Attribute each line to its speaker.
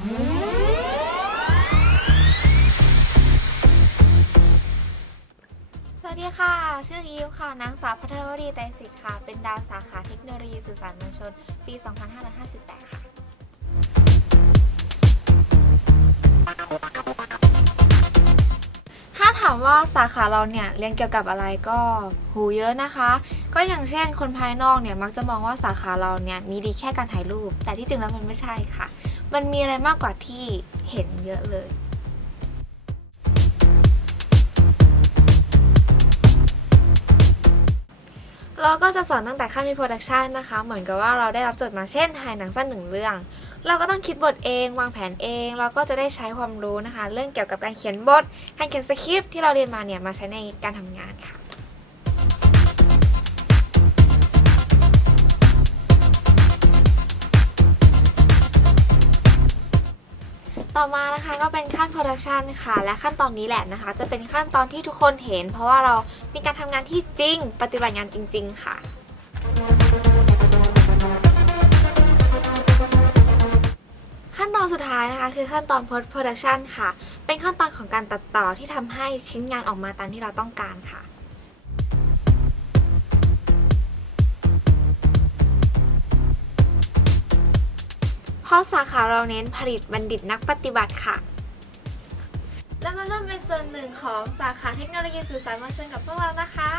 Speaker 1: สวัสดีค่ะ ชื่ออิวค่ะ นางสาวพัทรวดีไตรสิทธิ์ค่ะ เป็นดาวสาขาเทคโนโลยีสื่อสารมวลชน ปี 2558 ค่ะ ถ้าถามว่าสาขาเราเนี่ยเรียนเกี่ยวกับอะไรก็หูเยอะนะคะ ก็อย่างเช่นคนภายนอกเนี่ยมักจะมองว่าสาขาเราเนี่ยมีดีแค่การถ่ายรูป แต่ที่จริงแล้วมันไม่ใช่ค่ะ มันมีอะไรมากกว่าที่เห็นเยอะเลยเราก็จะสอนตั้งแต่ขั้นมีโปรดักชันนะคะ เหมือนกับว่าเราได้รับโจทย์มาเช่นถ่ายหนังสั้นหนึ่งเรื่อง เราก็ต้องคิดบทเอง วางแผนเอง เราก็จะได้ใช้ความรู้นะคะ เรื่องเกี่ยวกับการเขียนบท การเขียนสคริปต์ที่เราเรียนมาเนี่ยมาใช้ในการทำงานค่ะ ต่อมานะคะก็เป็นขั้นโปรดักชันค่ะ และขั้นตอนนี้แหละนะคะ จะเป็นขั้นตอนที่ทุกคนเห็น เพราะว่าเรามีการทำงานที่จริง ปฏิบัติงานจริง ๆ ค่ะขั้นตอนสุดท้ายนะคะคือขั้นตอน post production ค่ะ เป็นขั้นตอนของการตัดต่อที่ทำให้ชิ้นงานออกมาตามที่เราต้องการค่ะ ราะสาขาเราเน้นผลิตบัณฑิตนักปฏิบัติค่ะ และมาร่วมเป็นส่วนหนึ่งของสาขาเทคโนโลยีสื่อสารมวลชนกับพวกเรานะคะ